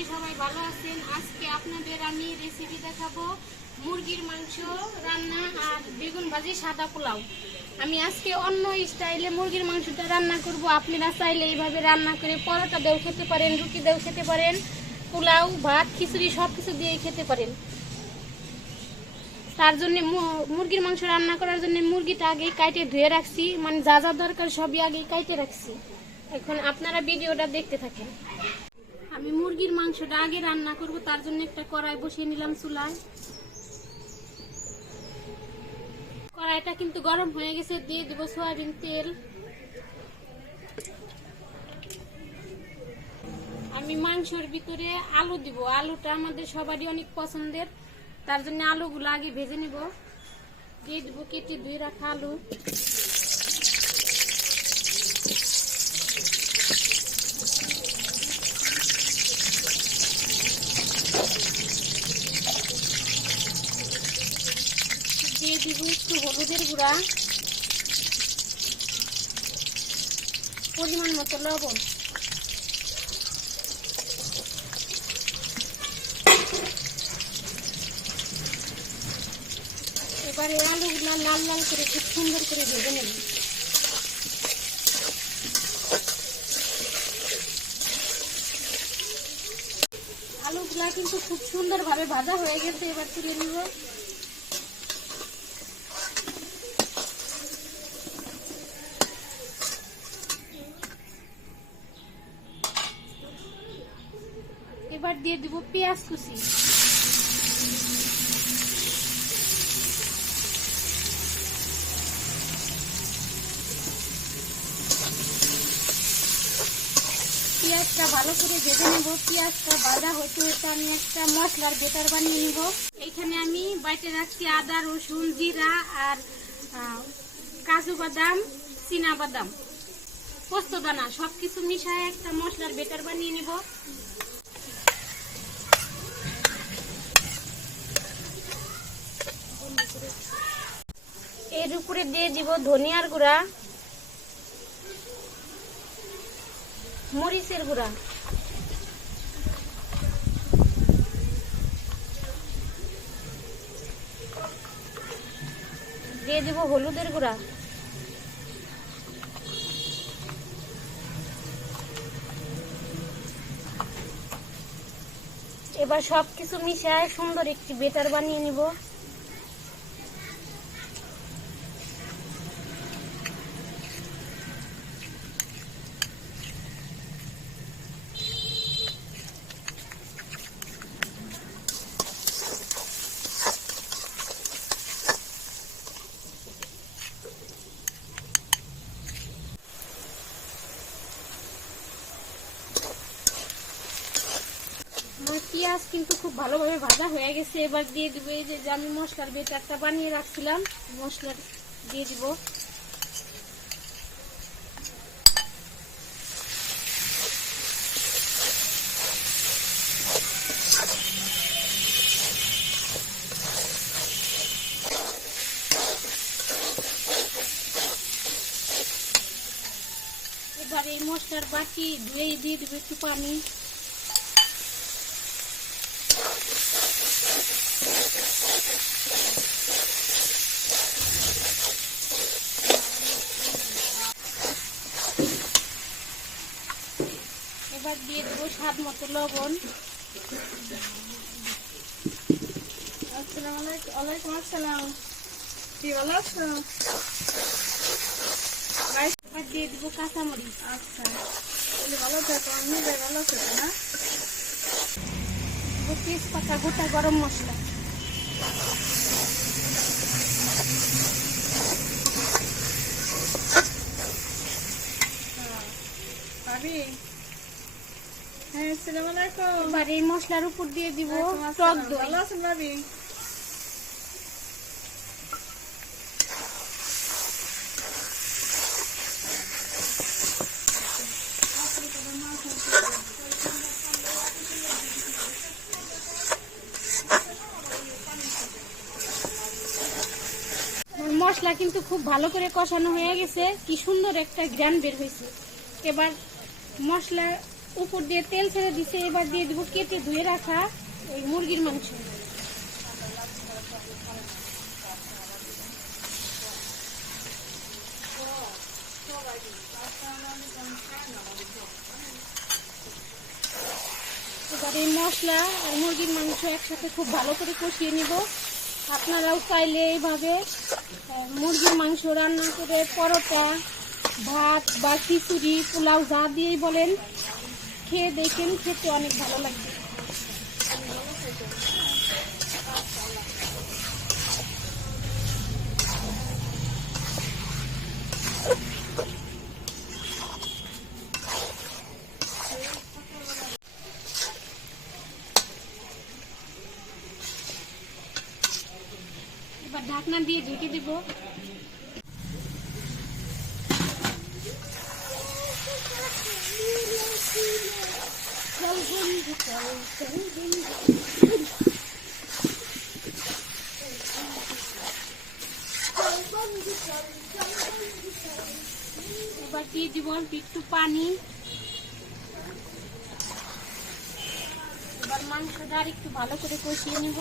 করি, সবাই ভালো আছেন। আজকে আপনাদের আমি রেসিপি দেখাবো। মুরগির মাংস, রান্না আর বেগুন ভাজি, সাদা পোলাও। আমি আজকে অন্য স্টাইলে মুরগির মাংসটা রান্না করব। আপনারা চাইলে এইভাবে রান্না করে পরোটা দেও খেতে পারেন, রুটি দেও খেতে পারেন, পোলাও, ভাত, খিচুড়ি সব কিছু দিয়েই খেতে পারেন। তার জন্য মুরগির মাংস রান্না করার জন্য মুরগিটা আগে কাইটে ধুয়ে রাখছি। মানে যা যা দরকার সবই আগে কাইটে রাখছি। এখন আপনারা ভিডিওটা দেখতে থাকেন। আমি মুরগির মাংসটা আগে রান্না করব, তার জন্য একটা কড়াই বসিয়ে নিলাম চুলায়। কড়াইটা কিন্তু গরম হয়ে গেছে, দিয়ে দেবো সয়াবিন তেল। আমি মাংসের ভিতরে আলু দিব, আলুটা আমাদের সবারই অনেক পছন্দের, তার জন্য আলুগুলো আগে ভেজে নিব। দিয়ে দেবো কেটে ধুয়ে রাখা আলু দিয়ে দিব একটু হলুদের গুঁড়া, পরিমাণ মতো লবণ। এবারে আলুগুলা লাল লাল করে খুব সুন্দর করে ভেজে নেব। আলুগুলা কিন্তু খুব সুন্দরভাবে ভাজা হয়ে গেছে, এবার তুলে নিব এবার দিয়ে দিব পেঁয়াজ কুচি। পেঁয়াজটা ভালো করে ভেজে নেব। পেঁয়াজটা ভাজা হতে হতে আমি একটা মশলার বেটার বানিয়ে নিব। এইখানে আমি বাইটে রাখছি আদা, রসুন, জিরা আর কাজু বাদাম, চীনা বাদাম। পোস্ত দানা সব কিছু মিশায় একটা মশলার বেটার বানিয়ে নিব। এর উপরে দিয়ে দিব ধনিয়ার গুঁড়া, মরিচের গুঁড়া। দিয়ে দিব হলুদের গুঁড়া। এবার সব কিছু মিশায় সুন্দর একটি বেটার বানিয়ে নিব আমার পেঁয়াজ কিন্তু খুব ভালোভাবে ভাজা হয়ে গেছে। এবার দিয়ে দিব এই যে আমি মশলার বেটারটা বানিয়ে রাখছিলাম মশলা দিয়ে দিব। এবার এই মশলার বাটি ধুয়ে দিয়ে দিব একটু পানি এবার দিয়ে দেবো স্বাদ মতো লবণ। আসসালামু আলাইকুম ওয়ালাইকুম আসসালাম। কি ভালো আছো? দিয়ে দেবো কাঁচামরিচ। আচ্ছা। ভালো থাকো আমি ভালো তো না? তেজপাতা গোটা গরম মশলা। ভাবি হ্যাঁ। আলাইকুম এবার এই মশলার উপর দিয়ে দিব টক দই। মশলা কিন্তু খুব ভালো করে কষানো হয়ে গেছে। কি সুন্দর একটা গ্রান বের হয়েছে। এবার মশলা উপর দিয়ে তেল ছেড়ে দিছে, এবার দিয়ে দিব কেটে ধুয়ে রাখা ওই মুরগির মাংস। এবার মশলা আর মুরগির মাংস একসাথে খুব ভালো করে কষিয়ে নিব। আপনারাও চাইলে এইভাবে মুরগির মাংস রান্না করে, পরোটা, ভাত বা খিচুড়ি, পোলাও যা দিয়েই বলেন খেয়ে দেখেন খেতে অনেক ভালো লাগবে এবার ঢাকনা দিয়ে ঢেকে দিব। এবার দিয়ে একটু পানি। এবার মাংসটা আর একটু ভালো করে কষিয়ে নিব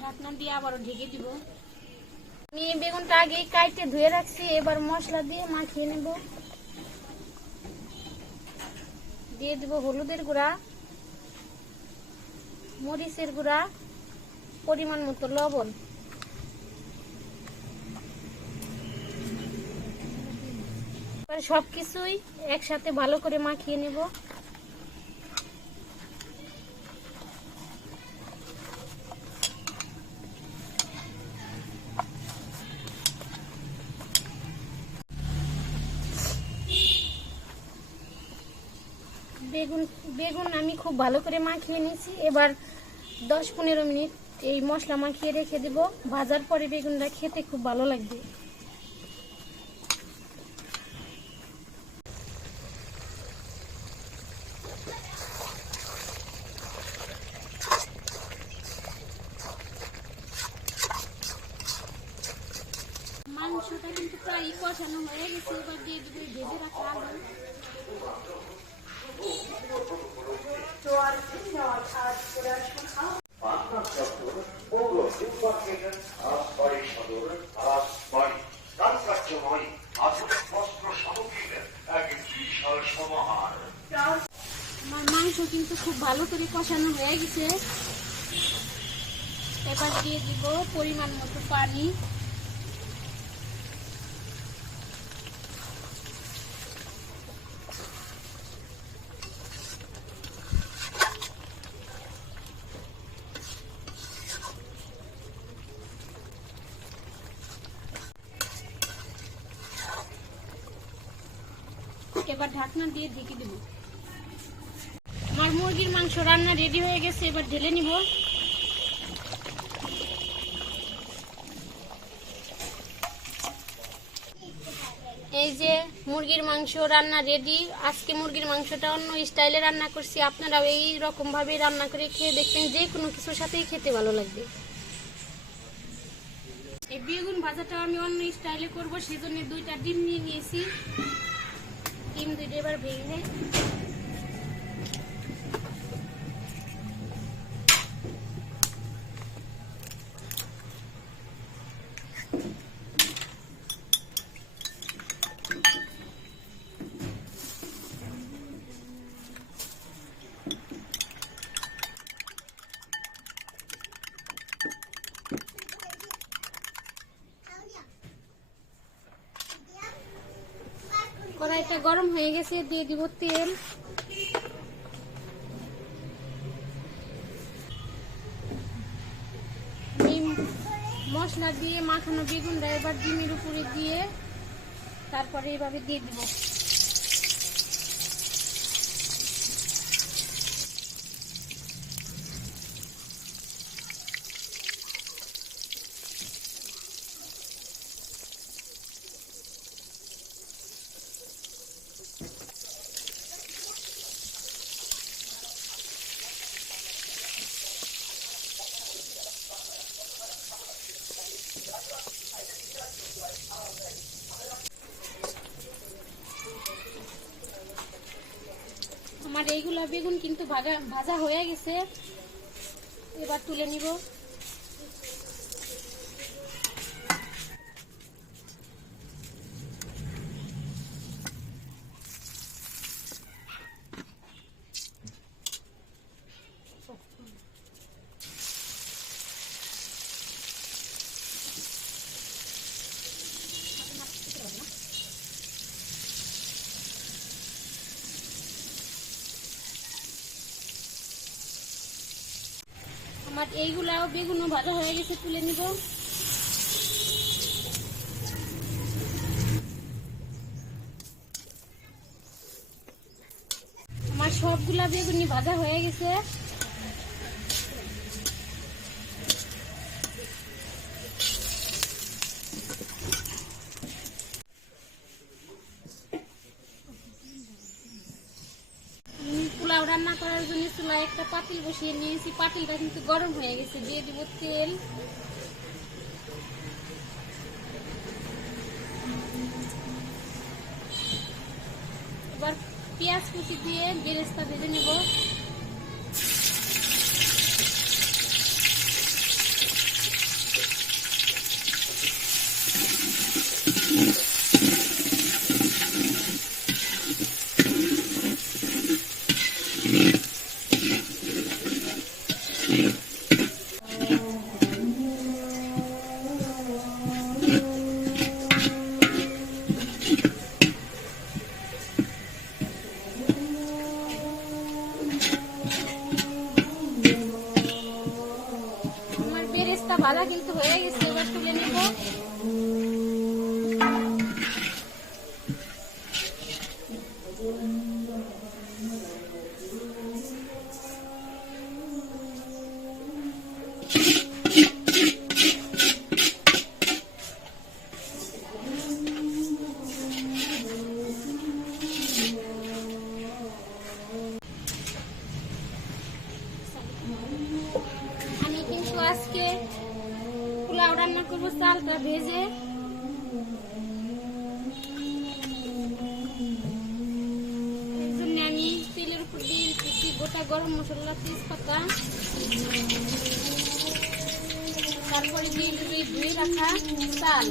ঢাকনা দিয়ে আবারও ঢেকে দিব। আমি বেগুনটা আগে কাইটে ধুয়ে রাখছি, এবার মশলা দিয়ে মাখিয়ে নেব। দিয়ে দিব হলুদের গুঁড়া, মরিচের গুঁড়া, পরিমাণ মতো লবণ। সবকিছুই একসাথে ভালো করে মাখিয়ে নেব। বেগুন বেগুন আমি খুব ভালো করে মাখিয়ে নিয়েছি। এবার দশ পনেরো মিনিট এই মশলা মাখিয়ে রেখে দেব। ভাজার পরে বেগুনটা খেতে খুব ভালো লাগবে মাংসটা কিন্তু প্রায় কষানো হয়ে গেছে এবার দিয়ে দিব এই ভেজে রাখা আলু পাটনা চত্বর পৌর সুপারমার্কেট রাজবাড়ি সদর রাজবাড়ি কারুকার্যময় আধুনিক বস্ত্র সামগ্রীর এক বিশাল সমাহার আমার মাংস কিন্তু খুব ভালো করে কষানো হয়ে গেছে। এবার দিয়ে দিব পরিমাণ মতো পানি। এবার ঢাকনা দিয়ে ঢেকে দিব। মুরগির মাংস রান্না রেডি হয়ে গেছে, এবার ঢেলে নিব। এই যে মুরগির মাংস রান্না রেডি আজকে মুরগির মাংসটা অন্য স্টাইলে রান্না করছি। আপনারাও এই রকম ভাবে রান্না করে খেয়ে দেখবেন, যে কোনো কিছুর সাথেই খেতে ভালো লাগবে। এই বেগুন ভাজাটা আমি অন্য স্টাইলে করব, সেজন্য দুইটা ডিম নিয়ে নিয়েছি। ডিম দুইটা এবার ভেঙে কড়াইটা গরম হয়ে গেছে, দিয়ে দিব তেল। মশলা দিয়ে মাখানো বেগুনটা এবার ডিমের উপরে দিয়ে তারপরে এভাবে দিয়ে দিব। বেগুন কিন্তু ভাজা হয়ে গেছে। এবার তুলে নিব। আমার এইগুলাও বেগুনও ভাজা হয়ে গেছে তুলে নিব। আমার সবগুলা বেগুনি ভাজা হয়ে গেছে আমি পোলাও রান্না করার জন্য চুলায় একটা পাতিল বসিয়ে নিয়েছি। পাতিলটা কিন্তু গরম হয়ে গেছে। দিয়ে দিব তেল। এবার পেঁয়াজ কুচি দিয়ে বেরেস্তা ভেজে নেব। তারপরে দিয়ে দিবি দুই রাখা চাল।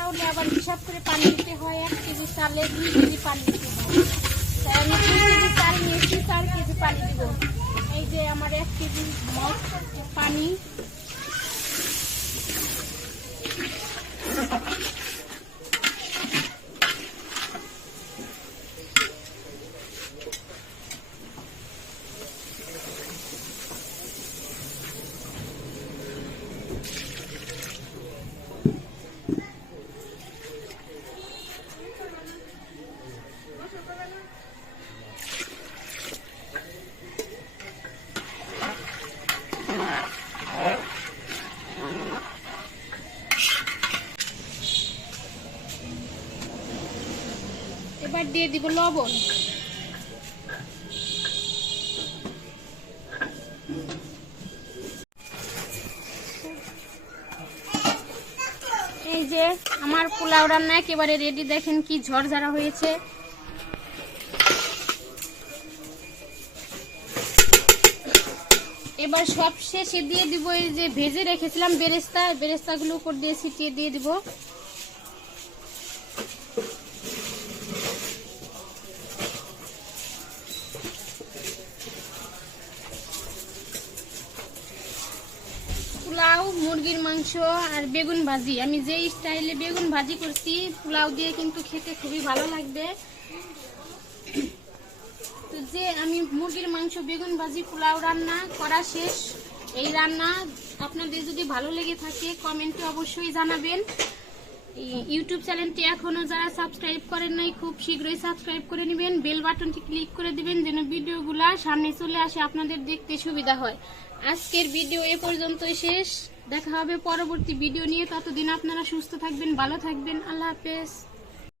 চাউলে আবার হিসাব করে পানি দিতে হয়, এক কেজি চালে দুই কেজি পানি দিতে হয়। আমি দুই কেজি চাল নিয়েছি, চার কেজি পানি দিব। এই যে আমার এক কেজি পানি। এবার দিয়ে দিব লবণ। এই যে আমার পোলাও রান্না একেবারে রেডি দেখেন কি ঝরঝরা হয়েছে। এবার সব শেষে দিয়ে দিব এই যে ভেজে রেখেছিলাম বেরেস্তা বেরেস্তা গুলো উপর দিয়ে সিটিয়ে দিয়ে দিব। মাংস আর বেগুন ভাজি। আমি যে স্টাইলে বেগুন ভাজি করছি, পোলাও দিয়ে কিন্তু খেতে খুবই ভালো লাগবে। তো যে আমি মুরগির মাংস, বেগুন ভাজি, পোলাও রান্না করা শেষ। এই রান্না আপনাদের যদি ভালো লেগে থাকে, কমেন্টে অবশ্যই জানাবেন। ইউটিউব চ্যানেলটি এখনও যারা সাবস্ক্রাইব করেন নাই, খুব শীঘ্রই সাবস্ক্রাইব করে নেবেন। বেল বাটনটি ক্লিক করে দিবেন যেন ভিডিওগুলা সামনে চলে আসে, আপনাদের দেখতে সুবিধা হয়। আজকের ভিডিও এ পর্যন্তই শেষ। দেখা হবে পরবর্তী ভিডিও নিয়ে। ততদিন আপনারা সুস্থ থাকবেন ভালো থাকবেন। আল্লাহ হাফেজ।